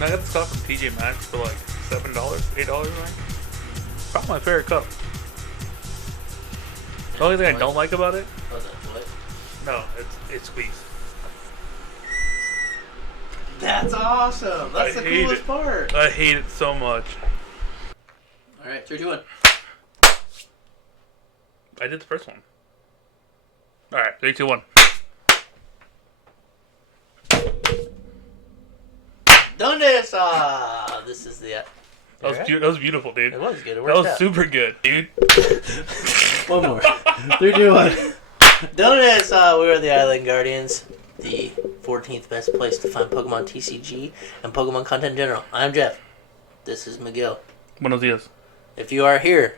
And I got this cup from TJ Maxx for like $7, $8, right? Probably my favorite cup. The only thing I don't like about it? Oh, that's what? No, it's squeezed. That's awesome. That's the coolest part. I hate it so much. All right, 3, 2, 1. I did the first one. All right, 3, 2, 1. ¿Dónde está? This is the... That was beautiful, dude. It was good. It That was worked out. super good, dude. One more. 3, 2, 1. ¿Dónde está? We are the Island Guardians, the 14th best place to find Pokemon TCG and Pokemon content in general. I'm Jeff. This is Miguel. Buenos dias. If you are here,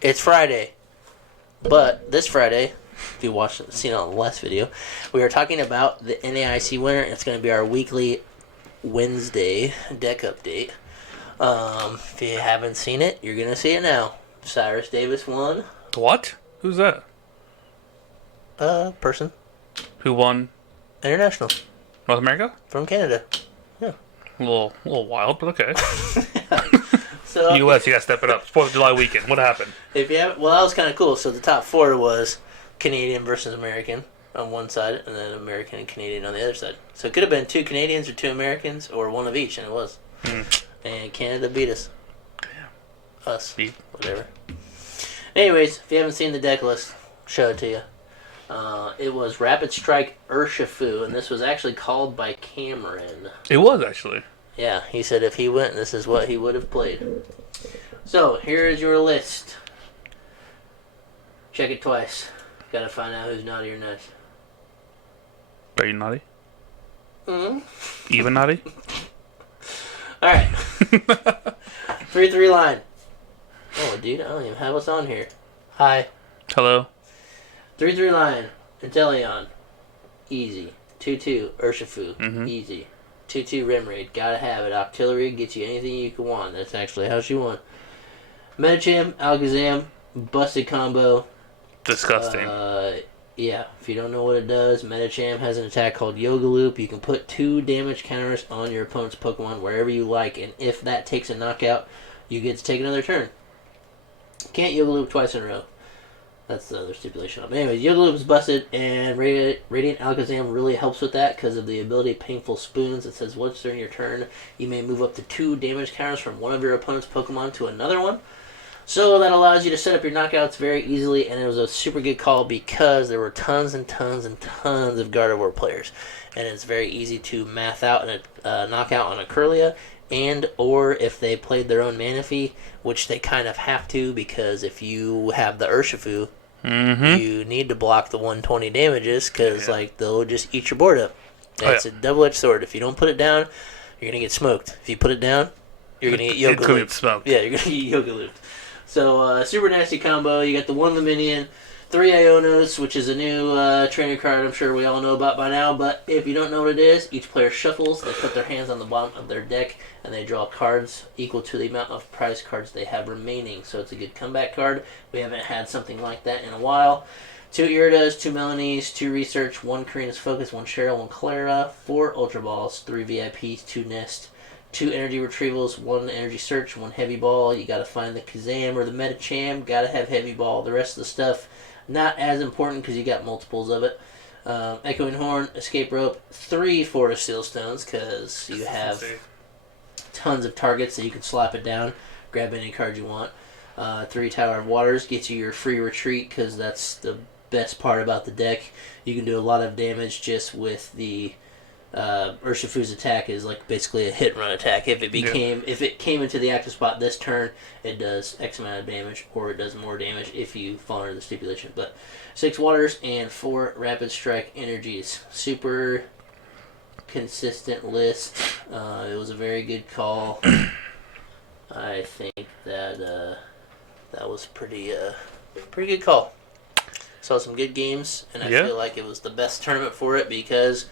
it's Friday. But this Friday, if you seen it on the last video, we are talking about the NAIC winner. It's going to be our weekly Wednesday deck update. If you haven't seen it, you're going to see it now. Cyrus Davis won. What? Who's that? Person. Who won? International. North America? From Canada. Yeah. A little wild, but okay. So U.S., you gotta step it up. 4th of July weekend. What happened? If you have, well, that was kind of cool. So the top 4 was Canadian versus American on one side, and then American and Canadian on the other side. So it could have been 2 Canadians or 2 Americans, or one of each, and it was. And Canada beat us. Damn. Us. Whatever. Anyways, if you haven't seen the deck list, show it to you. It was Rapid Strike Urshifu, and this was actually called by Cameron. It was, actually. Yeah, he said if he went, this is what he would have played. So, here is your list. Check it twice. Gotta find out who's naughty or nice. Are you naughty? Mm-hmm. Even naughty? Alright. 3-3 line. Oh, dude, I don't even have what's on here. Hi. Hello? 3-3 line. Inteleon. Easy. 2-2. Urshifu. Easy. 2-2 Remoraid. Gotta have it. Octillery gets you anything you can want. That's actually how she won. Medicham, Alakazam, busted combo. Disgusting. Yeah, if you don't know what it does, Medicham has an attack called Yoga Loop. You can put 2 damage counters on your opponent's Pokemon wherever you like, and if that takes a knockout, you get to take another turn. Can't Yoga Loop twice in a row. That's the other stipulation. But anyways, Yoga Loop is busted, and Radiant Alakazam really helps with that because of the ability Painful Spoons. It says once during your turn, you may move up to 2 damage counters from one of your opponent's Pokemon to another one. So that allows you to set up your knockouts very easily, and it was a super good call because there were tons and tons and tons of Gardevior players. And it's very easy to math out a knockout on a Kirlia, and or if they played their own Manaphy, which they kind of have to because if you have the Urshifu, you need to block the 120 damages because like they'll just eat your board up. It's a double-edged sword. If you don't put it down, you're going to get smoked. If you put it down, you're going to get Yoga Looped. Yeah, you're going to get Yoga Looped. So, super nasty combo. You got the 1 Lumineon, 3 Ionos, which is a new trainer card I'm sure we all know about by now. But if you don't know what it is, each player shuffles. They put their hands on the bottom of their deck, and they draw cards equal to the amount of prize cards they have remaining. So it's a good comeback card. We haven't had something like that in a while. 2 Iridas, 2 Melonies, 2 Research, 1 Korrina's Focus, 1 Cheryl, 1 Klara, 4 Ultra Balls, 3 VIPs, 2 Nest, 2 Energy Retrievals, 1 Energy Search, 1 Heavy Ball. You gotta find the Kazam or the Medicham. Gotta have Heavy Ball. The rest of the stuff, not as important because you got multiples of it. Echoing Horn, Escape Rope, 3 Forest Seal Stones because you have tons of targets so you can slap it down, grab any card you want. 3 Tower of Waters gets you your free retreat because that's the best part about the deck. You can do a lot of damage just with the Urshifu's attack is like basically a hit and run attack. If it came into the active spot this turn, it does X amount of damage, or it does more damage if you fall under the stipulation. But 6 waters and 4 rapid strike energies. Super consistent list. It was a very good call. I think that that was pretty good call. Saw some good games, and I feel like it was the best tournament for it because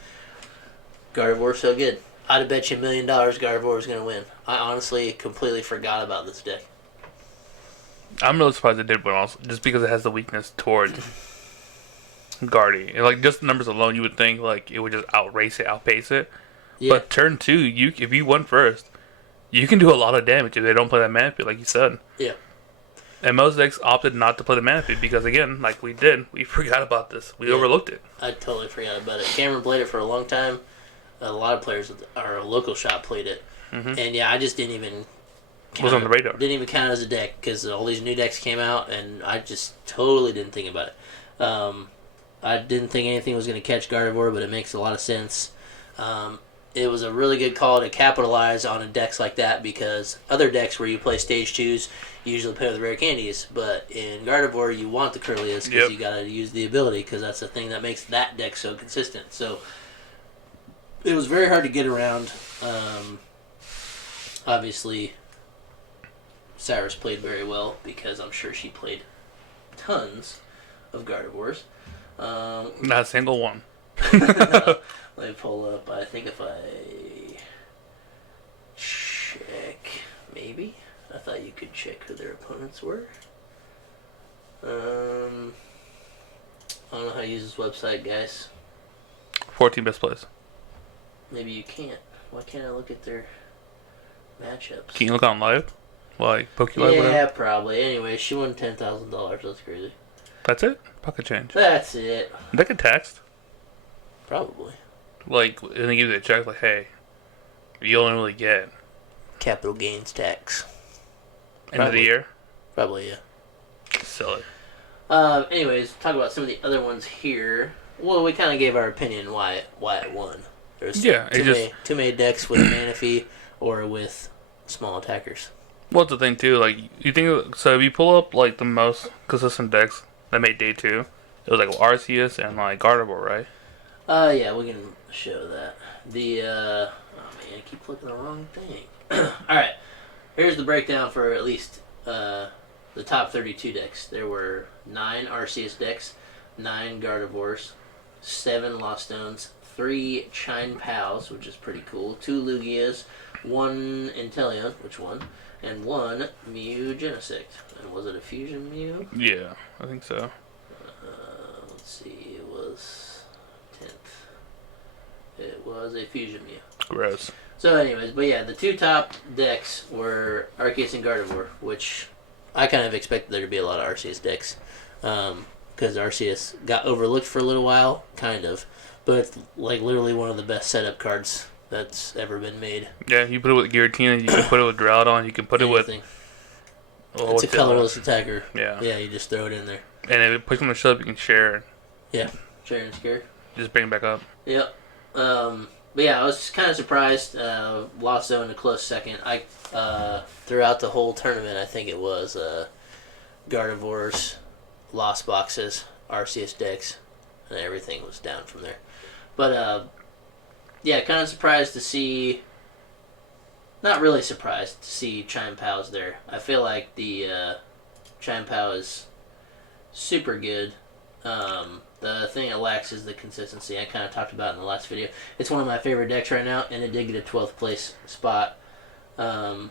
Gardevior's so good. I'd have bet you $1 million Gardevoir was going to win. I honestly completely forgot about this deck. I'm really surprised it did win also, just because it has the weakness toward Guardy. And like just the numbers alone, you would think like it would just outpace it. Yeah. But turn 2, if you won first, you can do a lot of damage if they don't play that Manaphy, like you said. Yeah. And most decks opted not to play the Manaphy because, again, like we forgot about this. We overlooked it. I totally forgot about it. Cameron played it for a long time. A lot of players at our local shop played it. Mm-hmm. And yeah, I just didn't even was on the radar. Didn't even count it as a deck because all these new decks came out, and I just totally didn't think about it. I didn't think anything was going to catch Gardevoir, but it makes a lot of sense. It was a really good call to capitalize on a decks like that because other decks where you play stage 2s, you usually play with rare candies, but in Gardevoir you want the Curlias because you got to use the ability because that's the thing that makes that deck so consistent. So it was very hard to get around. Obviously, Cyrus played very well because I'm sure she played tons of Gardevoirs. Not a single one. Let me pull up. I think if I check, maybe? I thought you could check who their opponents were. I don't know how to use this website, guys. 14 best plays. Maybe you can't. Why can't I look at their matchups? Can you look on live? Like PokeLive, yeah, whatever? Probably. Anyway, she won $10,000. That's crazy. That's it? Pocket change. That's it. Did that get taxed? Probably. Like, and they give you a check, like, hey, you only really get Capital gains tax. end of the year? Probably, yeah. Silly. Anyways, talk about some of the other ones here. Well, we kind of gave our opinion why it won. There's too many decks with a Manaphy or with small attackers. Well, that's the thing, too. Like, you think, so if you pull up, like, the most consistent decks that made day 2, it was, like, Arceus and, like, Gardevoir, right? Yeah, we can show that. Oh man, I keep clicking the wrong thing. Alright, here's the breakdown for at least the top 32 decks. There were 9 Arceus decks, 9 Gardevoirs, 7 Lost Stones, 3 Chine Pals, which is pretty cool, 2 Lugias, 1 Inteleon, which won, and 1 Mew Genesect. And was it a Fusion Mew? Yeah, I think so. Let's see, it was 10th. It was a Fusion Mew. Gross. So anyways, but yeah, the 2 top decks were Arceus and Gardevoir, which I kind of expected there to be a lot of Arceus decks. Because Arceus got overlooked for a little while, kind of. But it's like literally one of the best setup cards that's ever been made. Yeah, you put it with Giratina, you can put it with Groudon, you can put Anything. it with... It's a colorless attacker. Yeah. Yeah, you just throw it in there. And if it puts on the shelf, you can share it. Yeah, share and scare. Just bring it back up. Yep. But yeah, I was kind of surprised. Lost Zone a close second. Throughout the whole tournament, I think it was Gardevoirs, Lost Boxes, Arceus decks, and everything was down from there. But yeah, kind of surprised to see. Not really surprised to see Chime Pals there. I feel like the Chime Pal is super good. The thing it lacks is the consistency. I kind of talked about in the last video. It's one of my favorite decks right now, and it did get a 12th place spot. I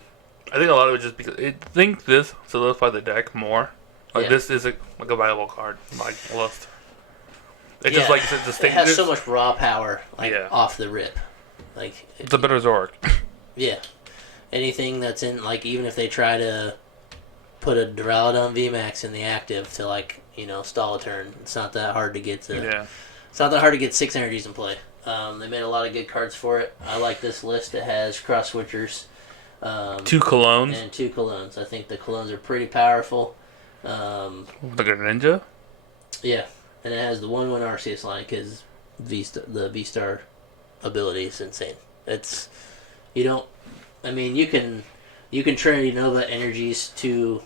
think a lot of it just because I think this solidified the deck more. Like this is like a viable card. Like almost. It just like it has so much raw power, like off the rip. Like it's a better Zoroark. Yeah, anything that's in like even if they try to put a Duraludon VMAX in the active to like stall a turn, it's not that hard to get to. Yeah. It's not that hard to get 6 energies in play. They made a lot of good cards for it. I like this list. It has cross switchers. 2 Colognes. And 2 Colognes. I think the Colognes are pretty powerful. Like a ninja? Yeah. And it has the 1/1 Arceus line because the V-Star ability is insane. You can Trinity Nova energies to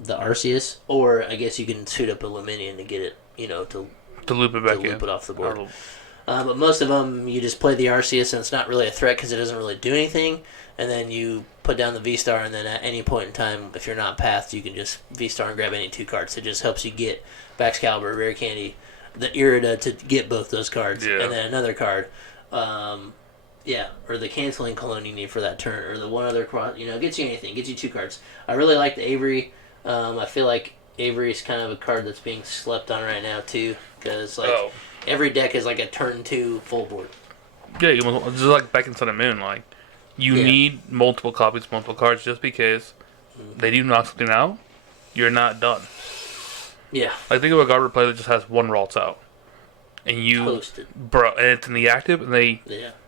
the Arceus, or I guess you can suit up a Lumineon to get it, to loop it back in. Loop it off the board. But most of them, you just play the Arceus, and it's not really a threat because it doesn't really do anything. And then you put down the V-Star, and then at any point in time, if you're not pathed, you can just V-Star and grab any 2 cards. It just helps you get Baxcalibur, Rare Candy, the Irida to get both those cards, and then another card. Or the canceling cologne you need for that turn, or the one other cross, gets you anything, gets you 2 cards. I really like the Avery. I feel like Avery is kind of a card that's being slept on right now too, because every deck is like a turn 2 full board. Yeah, just like back in Sun and Moon, like you need multiple copies, multiple cards, just because they do knock something out, you're not done. Yeah. Like think of a Gardevior player that just has one Ralts out, and you Toasted. Bro, and it's in the active, and they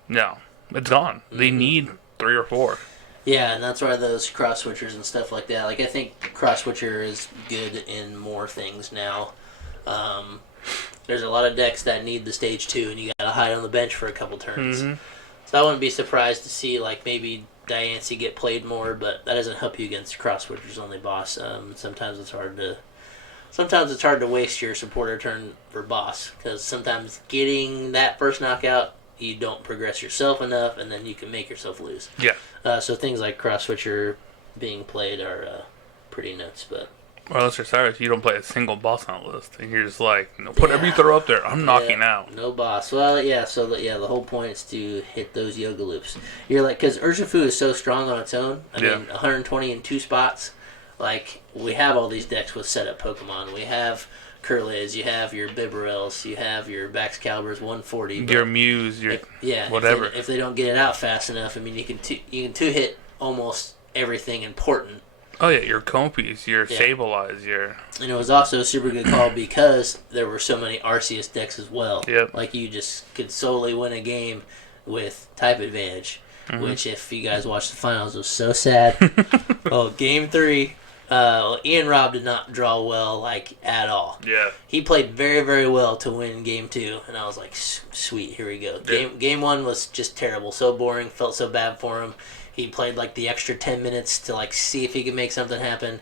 no, it's gone. They need 3 or 4. Yeah, and that's why those cross switchers and stuff like that. Like I think cross switcher is good in more things now. There's a lot of decks that need the stage 2, and you gotta hide on the bench for a couple turns. So I wouldn't be surprised to see like maybe Diancie get played more, but that doesn't help you against cross switchers only boss. Sometimes it's hard to waste your supporter turn for boss, because sometimes getting that first knockout, you don't progress yourself enough, and then you can make yourself lose. Yeah. So things like cross switcher being played are pretty nuts, but. Well, unless you're Cyrus, you don't play a single boss on the list, and you're just like, whatever you throw up there, I'm knocking out. No boss. Well, yeah. So the whole point is to hit those yoga loops. You're like, because Urshifu is so strong on its own. I mean, 120 in 2 spots. Like we have all these decks with setup Pokemon. We have Curlids, you have your Bibarels, you have your Baxcaliburs 140. Your Muse, your whatever. If they don't get it out fast enough, I mean, you can two hit almost everything important. Oh yeah, your Compies, your Sableyes, your... And it was also a super good call because there were so many Arceus decks as well. Yep. Like you just could solely win a game with type advantage, which if you guys watched the finals, was so sad. Game 3, Ian Robb did not draw well, like, at all. Yeah. He played very, very well to win Game 2, and I was like, sweet, here we go. Game 1 was just terrible, so boring, felt so bad for him. He played like the extra 10 minutes to like see if he could make something happen.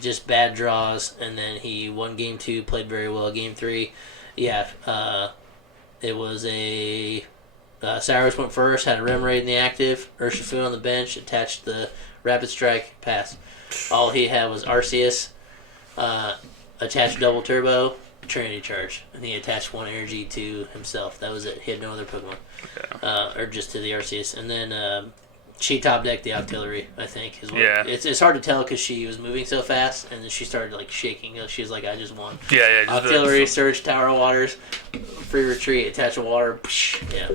Just bad draws, and then he won Game 2, played very well. Game 3, it was a Cyrus went first, had a Remoraid in the active, Urshifu on the bench, attached the Rapid Strike, pass. All he had was Arceus, attached Double Turbo, Trinity Charge, and he attached 1 energy to himself. That was it. He had no other Pokemon. Or just to the Arceus. And then she top decked the Octillery, I think. Is what, it's hard to tell because she was moving so fast, and then she started like shaking. She was like, I just won. Octillery, Surge, Tower of Waters, free retreat, attach a water,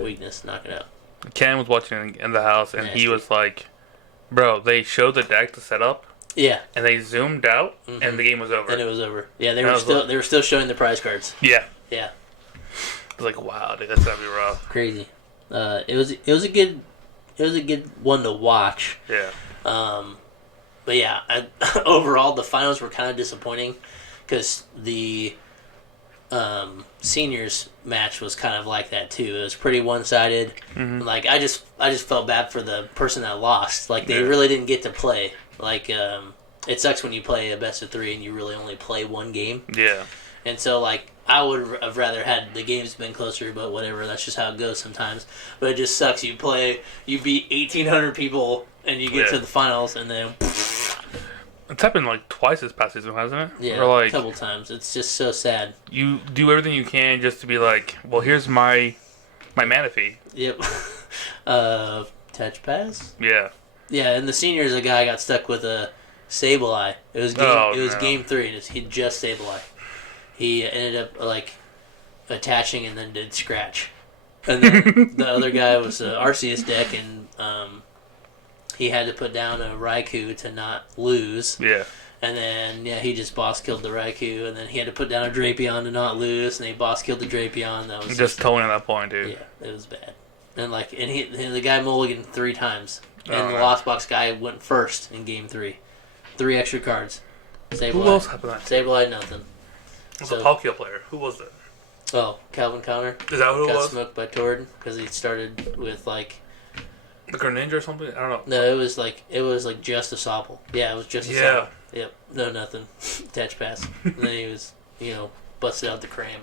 weakness, knock it out. Ken was watching in the house, and he was like, bro, they showed the deck to set up. Yeah. And they zoomed out, and the game was over. And it was over. Yeah, they were still showing the prize cards. Yeah. Yeah. I was like, wow, dude, that's gotta be rough. Crazy. It was a good one to watch. Yeah. But yeah, overall the finals were kind of disappointing because the seniors match was kind of like that too. It was pretty one-sided. Like I just felt bad for the person that lost. Like they really didn't get to play. Like it sucks when you play a best of 3 and you really only play one game. Yeah. And so like I would have rather had the games been closer, but whatever. That's just how it goes sometimes. But it just sucks. You beat 1,800 people, and you get to the finals, and then. It's happened like twice this past season, hasn't it? Yeah, or like, a couple times. It's just so sad. You do everything you can just to be like, well, here's my Manaphy. Yep. Touch pass. Yeah. Yeah, and the seniors, a guy got stuck with a Sableye. It was game 3, and he just Sableye. He ended up like attaching and then did scratch. And then the other guy was an Arceus deck, and he had to put down a Raikou to not lose. Yeah. And then he just boss killed the Raikou, and then he had to put down a Drapion to not lose, and he boss killed the Drapion. That was just towing at that point, dude. Yeah, it was bad. And the guy mulliganed 3 times, and the Lost Box guy went first in game 3. 3 extra cards. Sableye. Who else happened that? Sableye, nothing. It was a Palkia player. Who was it? Oh, Calvin Connor. Is that who it was? Got smoked by Tord because he started with like the Greninja or something. I don't know. No, it was like just a Sopple. Yeah, it was just a Sopple. Yep. No, nothing. Attach pass. And then he was busted out the cram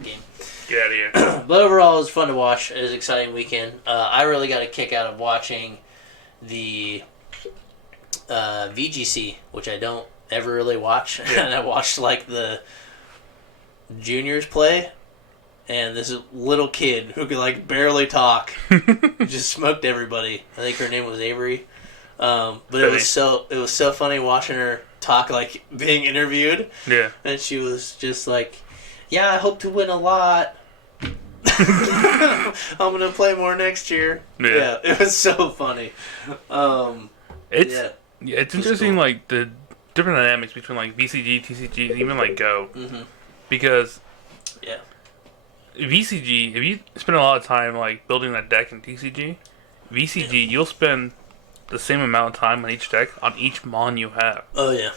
game. Get out of here. But overall, it was fun to watch. It was an exciting weekend. I really got a kick out of watching the VGC, which I don't ever really watch, and I watched like the juniors play, and this little kid who could like barely talk just smoked everybody. I think her name was Avery, but it was so funny watching her talk, like being interviewed. Yeah, and she was just like, "Yeah, I hope to win a lot." I'm gonna play more next year. Yeah, it was so funny. It's interesting, cool. Like the different dynamics between like VCG, TCG, and even like Go, because VCG, if you spend a lot of time like building that deck in TCG, VCG you'll spend the same amount of time on each deck on each mon you have. Oh yeah.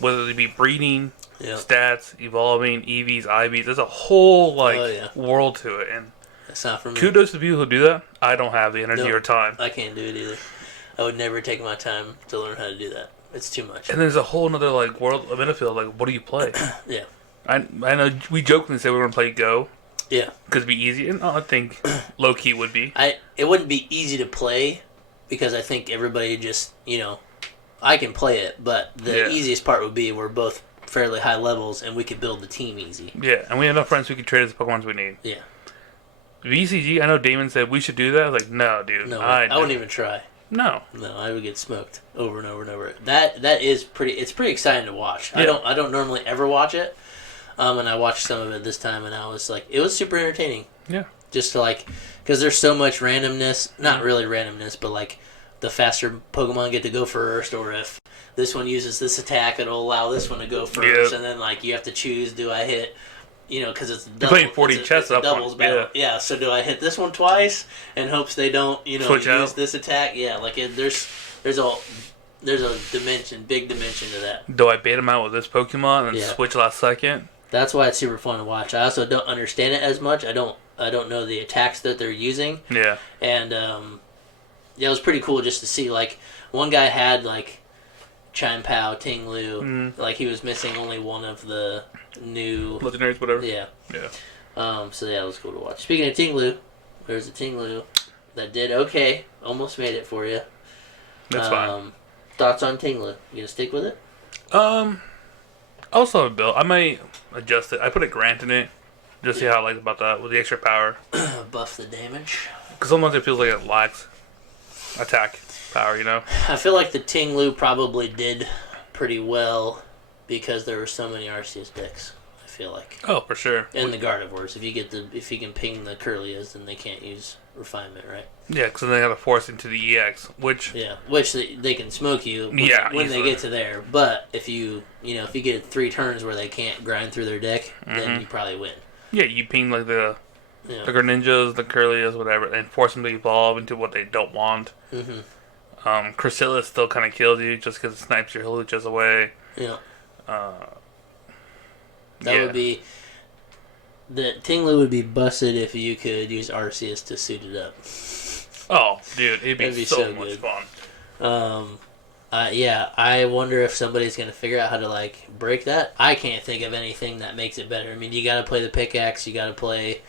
Whether it be breeding, stats, evolving, EVs, IVs, there's a whole world to it, and that's not for me. Kudos to people who do that. I don't have the energy or time. I can't do it either. I would never take my time to learn how to do that. It's too much. And there's a whole other like world of Infield. Like, what do you play? Yeah. I know we jokingly say we're gonna play Go. Yeah. Because it'd be easy, and I think low key would be. It wouldn't be easy to play because I think everybody just I can play it, but the easiest part would be we're both fairly high levels and we could build the team easy. Yeah, and we have enough friends who can trade us the Pokemons we need. Yeah. VCG, I know Damon said we should do that. I was like, no, dude. No, I wouldn't even try. No, I would get smoked over and over and over. That is pretty. It's pretty exciting to watch. Yeah. I don't normally ever watch it, and I watched some of it this time, and I was like, it was super entertaining. Yeah. Just to because there's so much randomness. Not really randomness, but like the faster Pokemon get to go first, or if this one uses this attack, it'll allow this one to go first, and then you have to choose: do I hit? Because it's you're playing 40 chess up doubles battle. Yeah. So do I hit this one twice in hopes they don't, use this attack? Yeah, there's a big dimension to that. Do I bait them out with this Pokemon and switch last second? That's why it's super fun to watch. I also don't understand it as much. I don't know the attacks that they're using. Yeah. And it was pretty cool just to see one guy had Chime Pao, Ting Lu, he was missing only one of the new legendaries, whatever. Yeah. Yeah. So it was cool to watch. Speaking of Ting Lu, there's a Ting Lu that did okay. Almost made it for you. That's fine. Thoughts on Ting Lu? You gonna stick with it? I also have a build. I might adjust it. I put a Grant in it. Just see how I like about that with the extra power. Buff the damage. Because sometimes it feels like it lacks attack power, I feel like the Ting Lu probably did pretty well because there were so many Arceus decks. I feel like. Oh, for sure. And the Gardeviors. If you can ping the Kirlias, then they can't use Refinement, right? Yeah, because then they got to force into the EX, which they can smoke you. When they get to there. But if you get 3 turns where they can't grind through their deck, then you probably win. Yeah, you ping the Greninjas, the Kirlias, whatever, and force them to evolve into what they don't want. Cresselia still kind of kills you just because it snipes your Holuchas away. Yeah. That would be... The Ting Lu would be busted if you could use Arceus to suit it up. Oh, dude, it'd be so much fun. I wonder if somebody's going to figure out how to, break that. I can't think of anything that makes it better. I mean, you got to play the pickaxe, you got to play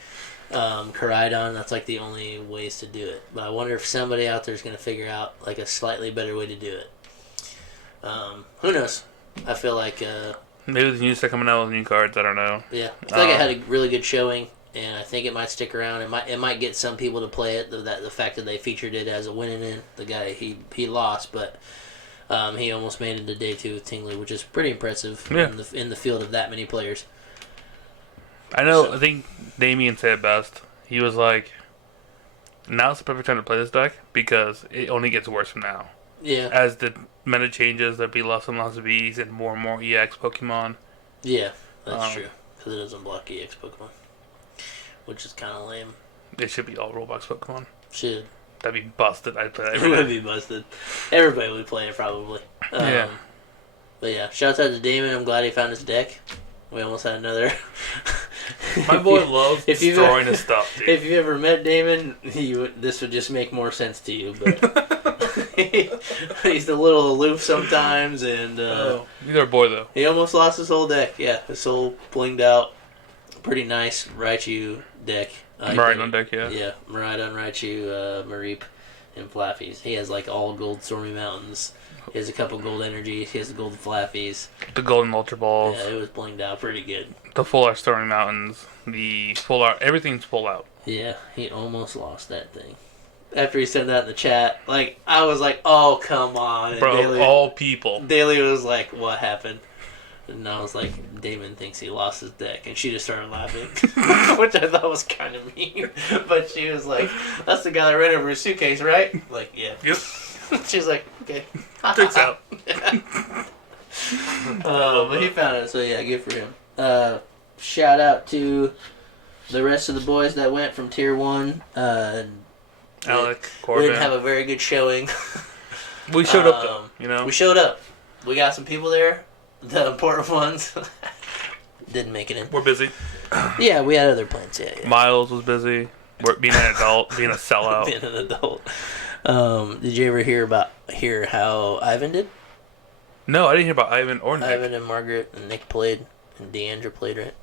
Koraidon. That's, the only ways to do it. But I wonder if somebody out there is going to figure out, a slightly better way to do it. Who knows? I feel like... maybe the news are coming out with new cards. I don't know. Yeah, I feel like it had a really good showing, and I think it might stick around. It might get some people to play it. The fact that they featured it as a winning in. The guy he lost, but he almost made it to day 2 with Ting Lu, which is pretty impressive in the field of that many players. I know. So, I think Damien said it best. He was like, "Now's the perfect time to play this deck because it only gets worse from now." Yeah. As the meta changes, there'll be less and less Vs and more EX Pokemon. Yeah, that's true. Because it doesn't block EX Pokemon. Which is kind of lame. It should be all Roblox Pokemon. Should. That'd be busted. I'd play that. It would be busted. Everybody would play it, probably. Yeah. But yeah, shouts out to Damon. I'm glad he found his deck. We almost had another. My boy loves destroying his stuff, dude. If you ever met Damon, this would just make more sense to you. But he's a little aloof sometimes, and he's our boy though. He almost lost his whole deck. Yeah, his whole blinged out, pretty nice Raichu deck. Miraidon deck, yeah. Yeah, Miraidon, Raichu, Mareep, and Flaffies. He has all gold Stormy Mountains. He has a couple gold energies. He has the gold Flaffies. The golden Ultra Balls. Yeah, it was blinged out pretty good. The full art Stormy Mountains. The full art. Everything's full out. Yeah, he almost lost that thing. After he said that in the chat, I was like, oh, come on. And Bro, all people. Daly was like, what happened? And I was like, Damon thinks he lost his deck. And she just started laughing. Which I thought was kind of mean. But she was like, that's the guy that ran over his suitcase, right? I'm like, yeah. Yep. She's like, okay. Checks out. But he found it, so yeah, good for him. Shout out to the rest of the boys that went from Tier 1. Alec, we didn't have a very good showing. We showed up, though, you know? We showed up. We got some people there. The important ones didn't make it in. We're busy. Yeah, we had other plans, yeah. Miles was busy. Being an adult, being a sellout. Being an adult. Did you ever hear how Ivan did? No, I didn't hear about Ivan or Nick. Ivan and Margaret and Nick played, and Deandra played, right?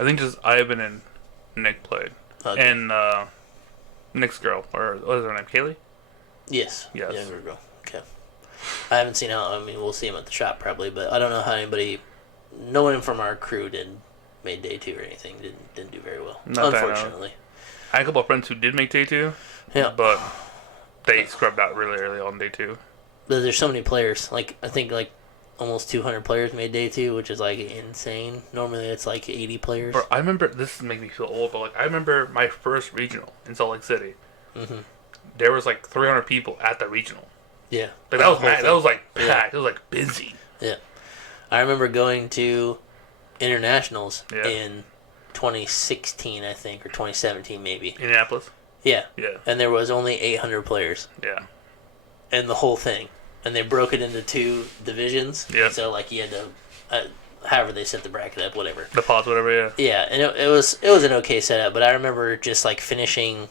I think just Ivan and Nick played. Okay. And Nick's girl, or what is her name, Kaylee? Yes. Yes. Younger girl. Okay. I haven't seen how. I mean, we'll see him at the shop probably, but I don't know how anybody. No one from our crew made day 2 or anything. Didn't do very well. Not unfortunately. I had a couple of friends who did make day 2. Yeah. But they scrubbed out really early on day 2. But there's so many players. Like I think almost 200 players made day 2, which is like insane. Normally it's like 80 players. Bro, I remember, this is making me feel old, but like I remember my first regional in Salt Lake City. Mm-hmm. There was like 300 people at the regional. Yeah. Like that was like packed. It was like busy. Yeah. I remember going to internationals in 2016, I think, or 2017 maybe. Indianapolis? Yeah. Yeah. And there was only 800 players. Yeah. And the whole thing. And they broke it into 2 divisions. Yeah. So like you had to, however they set the bracket up, whatever. The pods, whatever, yeah. Yeah, and it was an okay setup, but I remember just like finishing.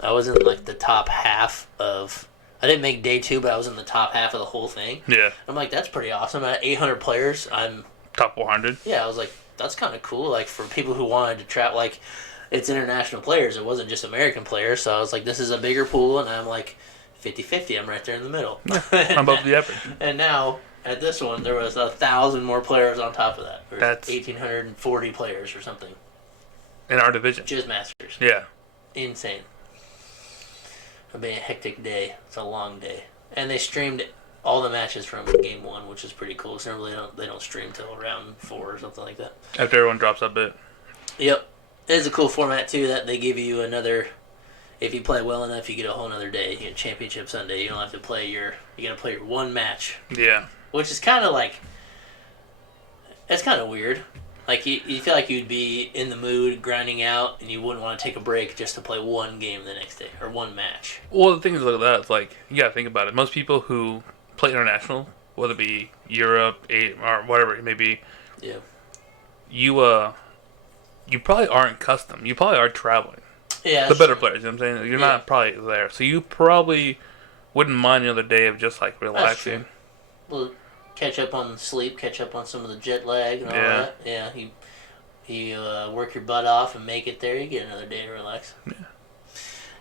I was in like the top half of. I didn't make day 2, but I was in the top half of the whole thing. Yeah. I'm like, that's pretty awesome. At 800 players, I'm top 400. Yeah, I was like, that's kind of cool. Like for people who wanted to travel, like it's international players. It wasn't just American players. So I was like, this is a bigger pool, and I'm like 50-50. I'm right there in the middle. I'm above the average. And now at this one, there was 1,000 more players on top of that. That's 1,840 players or something. In our division. Just Masters. Yeah. Insane. It'll be a hectic day. It's a long day. And they streamed all the matches from game 1, which is pretty cool. So normally they don't stream till round 4 or something like that. After everyone drops a bit. Yep. It's a cool format too that they give you another. If you play well enough, you get a whole other day. You get Championship Sunday. You don't have to play you got to play your one match. Yeah. Which is kind of like. It's kind of weird. Like, you feel like you'd be in the mood, grinding out, and you wouldn't want to take a break just to play one game the next day, or one match. Well, the thing is, look at that. It's like, you gotta think about it. Most people who play international, whether it be Europe, or whatever it may be, yeah, you probably aren't custom. You probably are traveling. Yeah, the better players, you know what I'm saying? You're not probably there. So you probably wouldn't mind another day of just, like, relaxing. Well, catch up on sleep, catch up on some of the jet lag and all that. Yeah, you work your butt off and make it there. You get another day to relax. Yeah,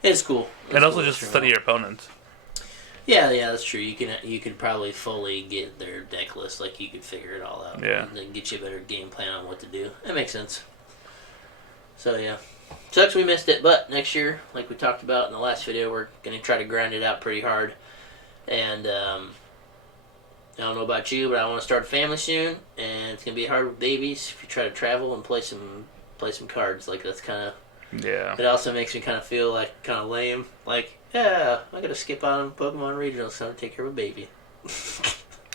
it's cool. And also just study your opponents. Yeah, that's true. You could probably fully get their deck list, like you could figure it all out. Yeah, and then get you a better game plan on what to do. That makes sense. So yeah, sucks we missed it, but next year, like we talked about in the last video, we're gonna try to grind it out pretty hard, and I don't know about you, but I want to start a family soon, and it's gonna be hard with babies if you try to travel and play some cards. Like that's kind of It also makes me kind of feel like kind of lame. Like I gotta skip out on Pokemon regionals so I take care of a baby.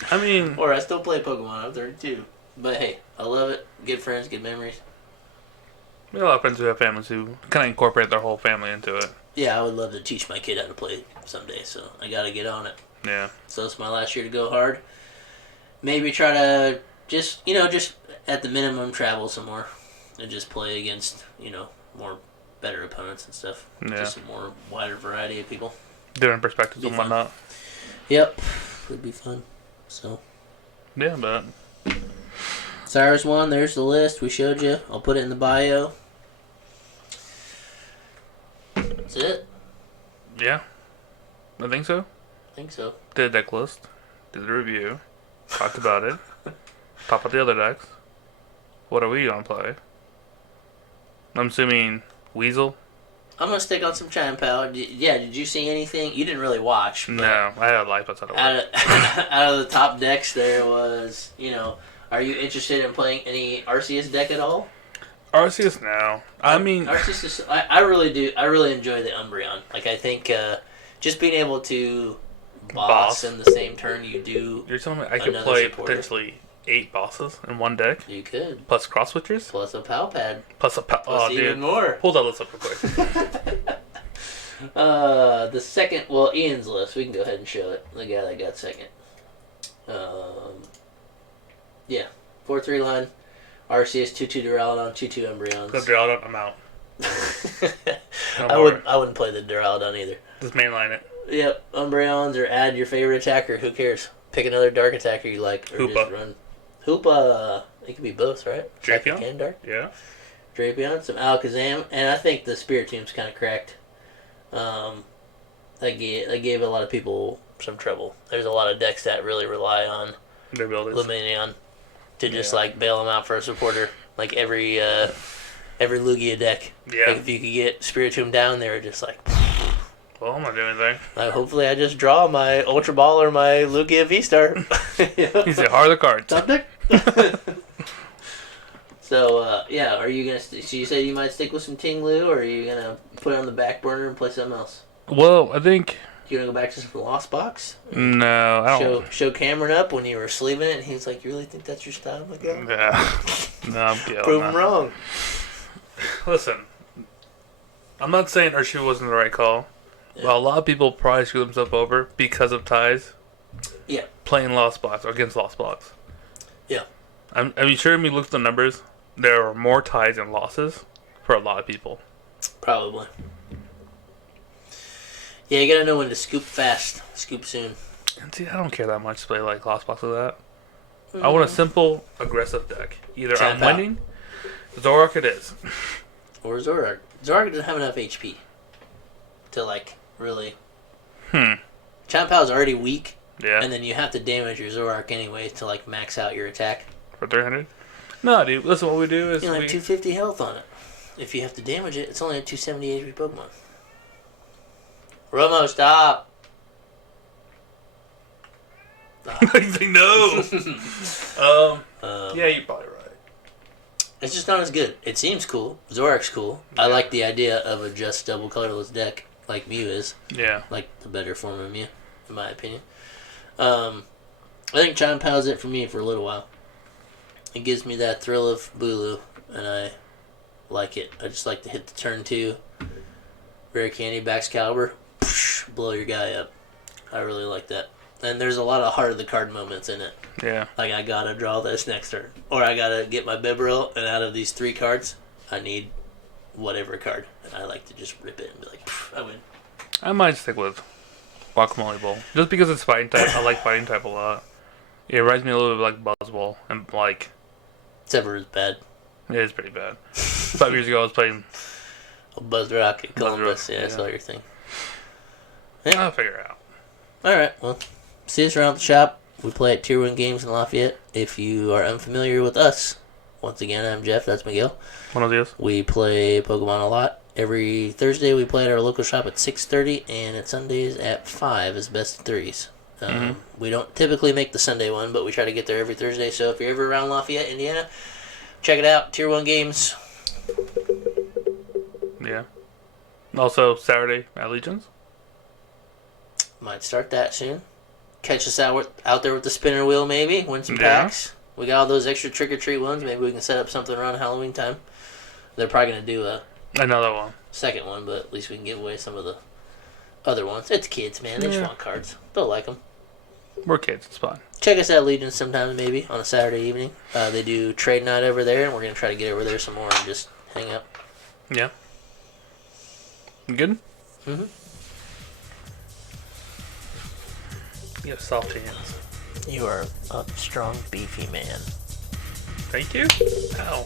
I mean, or I still play Pokemon. I'm 32, but hey, I love it. Good friends, good memories. We have a lot of friends who have families who kind of incorporate their whole family into it. Yeah, I would love to teach my kid how to play someday, so I gotta get on it. Yeah. So it's my last year to go hard. Maybe try to just at the minimum travel some more and just play against, more better opponents and stuff. Yeah. Just a more wider variety of people. Different perspectives and whatnot. Yep. Would be fun. So. Yeah, but. Cyrus won. There's the list we showed you. I'll put it in the bio. That's it. Yeah. I think so. Did a deck list. Did the review. Talked about it. Talked about the other decks. What are we gonna play? I'm assuming Weasel. I'm gonna stick on some Chime Pal. Yeah, did you see anything? You didn't really watch. No, I had a life outside of work. Out of the top decks, there was, are you interested in playing any Arceus deck at all? Arceus, no. I mean, Arceus is, I really do. I really enjoy the Umbreon. Like, I think just being able to boss in the same turn you do. You're telling me I could play potentially 8 bosses in one deck? You could. Plus cross switchers? Plus a Pal Pad. Plus a Pal. Oh, even dude. more. Hold that list up real quick. The second, well, Ian's list. We can go ahead and show it. The guy that got second. Yeah, 4-3 line. Arceus 2/2 Duraludon, 2/2 Umbreons. The Duraludon, I'm out. I wouldn't play the Duraludon either. Just mainline it. Yep, Umbreons, or add your favorite attacker. Who cares? Pick another dark attacker you like, or Hoopa. just run. Hoopa, it could be both, right? Drapion? And dark. Yeah. Drapion, some Alakazam, and I think the Spiritom's kind of cracked. That gave a lot of people some trouble. There's a lot of decks that really rely on their buildings. Lumineon to just like bail them out for a supporter. Like every Lugia deck. Yeah. Like if you could get Spiritomb down there, just like. Well, I'm not doing anything. Hopefully, I just draw my Ultra Ball or my Lugia V-Star. He's a hard card. Top deck. So, yeah, are you gonna? So you said you might stick with some Tinglu, or are you gonna put it on the back burner and play something else? Well, I think. You gonna go back to some Lost Box? No, I don't. Show Cameron up when you were sleeving it, and he's like, "You really think that's your style, Miguel?" Yeah. No, I'm good. Prove him wrong. Listen, I'm not saying Urshifu wasn't the right call. Yeah. Well, a lot of people probably screw themselves over because of ties. Yeah. Playing Lost Box or against Lost Box. Yeah. I mean, sure, when you look at the numbers, there are more ties than losses for a lot of people. Probably. Yeah, you gotta know when to scoop fast, scoop soon. And see, I don't care that much to play like Lost Box with that. I want a simple, aggressive deck. Either I'm winning, Zoroark it is. Or Zoroark. Zoroark doesn't have enough HP to like really. Chime Pal's already weak. Yeah. And then you have to damage your Zoroark anyway to like max out your attack. For 300? No, dude. Listen, what we do is you only have 250 health on it. If you have to damage it, it's only a 270 HP Pokemon. Romo, stop. He's like, no. Yeah, you're probably right. It's just not as good. It seems cool. Zoroark's cool. Yeah. I like the idea of a just double colorless deck like Mew is. Yeah. Like the better form of Mew, in my opinion. I think Chime Pal's it for me for a little while. It gives me that thrill of Bulu, and I like it. I just like to hit the turn 2. Rare Candy, Baxcalibur, blow your guy up. I really like that. And there's a lot of heart of the card moments in it. Yeah. Like, I gotta draw this next turn. Or I gotta get my Bibarel, and out of these 3 cards, I need whatever card. And I like to just rip it and be like, I win. I might stick with Guacamole Bowl. Just because it's fighting type. I like fighting type a lot. It reminds me a little bit of like Buzzwole. And like... Sever is bad. It is pretty bad. 5 years ago I was playing... Buzzrock at Columbus. Yeah, I saw your thing. Yeah. I'll figure it out. Alright, well... See us around the shop. We play at Tier 1 Games in Lafayette. If you are unfamiliar with us, once again, I'm Jeff. That's Miguel. Buenos dias. We play Pokemon a lot. Every Thursday we play at our local shop at 6:30, and at Sundays at 5 is best of 3s. We don't typically make the Sunday one, but we try to get there every Thursday. So if you're ever around Lafayette, Indiana, check it out. Tier 1 Games. Yeah. Also, Saturday at Legions. Might start that soon. Catch us out there with the spinner wheel, maybe. Win some packs. We got all those extra trick-or-treat ones. Maybe we can set up something around Halloween time. They're probably going to do another one. Second one, but at least we can give away some of the other ones. It's kids, man. They just want cards. They'll like them. We're kids. It's fun. Check us out Legion sometimes, maybe, on a Saturday evening. They do trade night over there, and we're going to try to get over there some more and just hang out. Yeah. You good? Mm-hmm. You have soft hands. You are a strong, beefy man. Thank you. Ow.